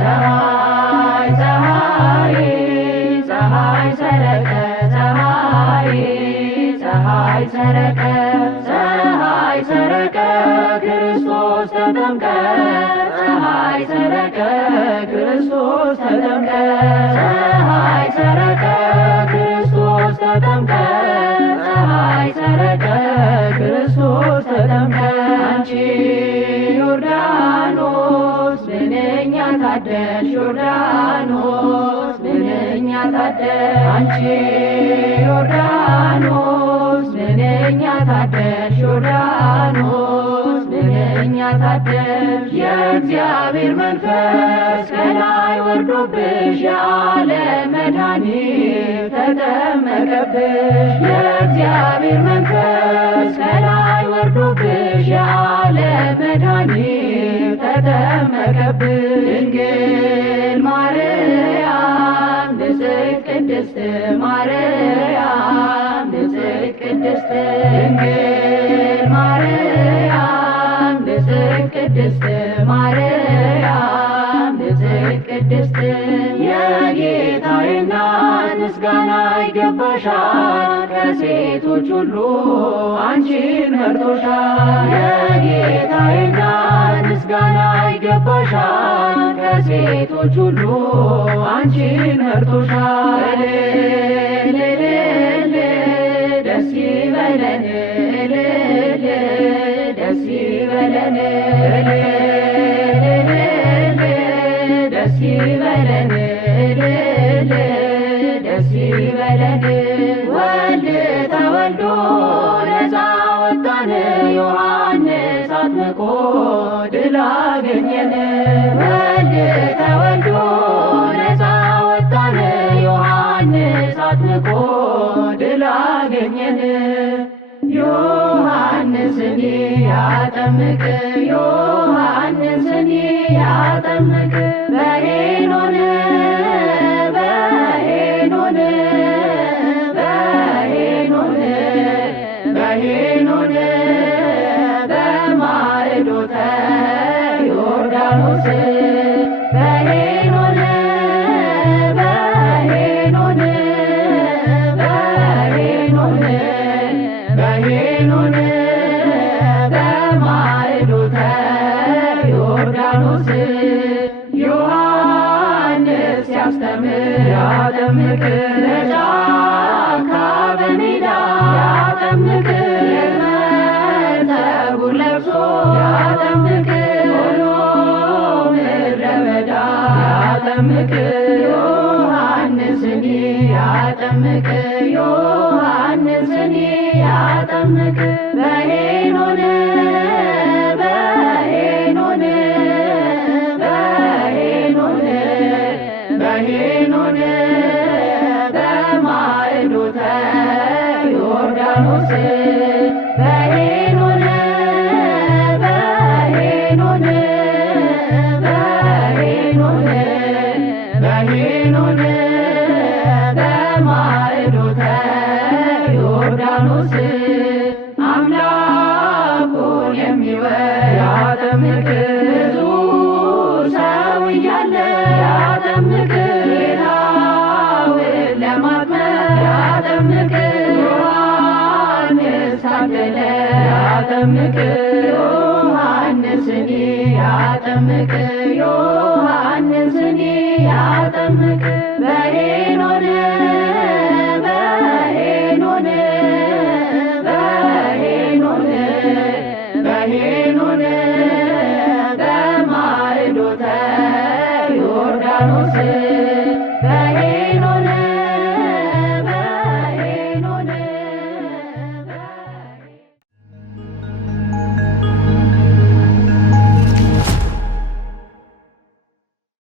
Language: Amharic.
ፀሐይ ፀሐይ ፀሐይ ሰረቀ ፀሐይ ፀሐይ ሰረቀ ፀሐይ ሰረቀ ክርስቶስ ተጠምቀ ፀሐይ ሰረቀ ክርስቶስ ተጠምቀ ፀሐይ ሰረቀ ክርስቶስ ተጠምቀ ፀሐይ ሰረቀ ክርስቶስ ተጠምቀ አንቺ ዮርዳኖስ ምንኛ ታደልሽ ዮርዳኖስ ምንኛ ታደልሽ አንቺ ዮርዳኖስ ምንኛ ታደልሽ ዮርዳኖስ ምንኛ ታደልሽ የእግዚአብሔር መንፈስ ከላይ ወርዶብሽ የዓለም መድኃኒት ተጠመቀብሽ የእግዚአብሔር መንፈስ ከላይ ወርዶብሽ የዓለም መድኃኒት ተጠመቀብሽ ድንግል ማርያም ንጽሕት ቅድስት ማርያም ንጽሕት ቅድስት ድንግል ማርያም ንጽሕት ቅድስት ማርያም ንጽሕት ቅድስት የጌታዬ እናት ምስጋና ይገባሻል ከሴቶች ሁሉ አንቺን መርጦሻል የጌታዬ እናት ምስጋና ይገባሻል ከሴቶች ሁሉ አንቺን መርጦሻል እልል ደስ ይበለን እልል ደስ ይበለን እልል ደስ ይበለን እልል ደስ ይበለን ወልድ ተወልዶ ነፃ ወጣን ዮሐንስ አጥምቆ ድል አገኘን ወልድ ተወልዶ ነፃ ወጣን ዮሐንስ አጥምቆ ድል አገኘን ዮሐንስን ያጠምቅ ዮሐንስን ያጠምቅ በሄኖን በሄኖን በሄኖን በሄኖን በማዕዶተ ዮርዳኖስ በሄኖን በሄኖን በሄኖን በሄኖን በማዕዶተ ዮርዳኖስ ዮሐንስ ያስተምር ያጠምቅ በጫካ በሜዳ ያጠምቅ የመተጉር ለብሶ ያጠምቅ ሆኖ ምድረ በዳ ያጠምቅ ዮሐንስን ያጠምቅ ዮሐንስን ያጠምቅ በሄኖን በሄኖን በሄኖን በሄኖን በማዕዶተ ዮርዳኖስ በሄኖን በሄኖን በሄኖን በሄኖን በማዕዶተ ዮርዳኖስ አምላኩን የሚወድ ያጠምቅ ብዙ ሰው እያለ ያጠምቅ ጌታውን ለማጥመቅ ያጠምቅ ዮሐንስ ታደለ ያጠምቅ ዮሐንስን ያጠምቅ ዮሐንስን ያጠምቅ በሄኖን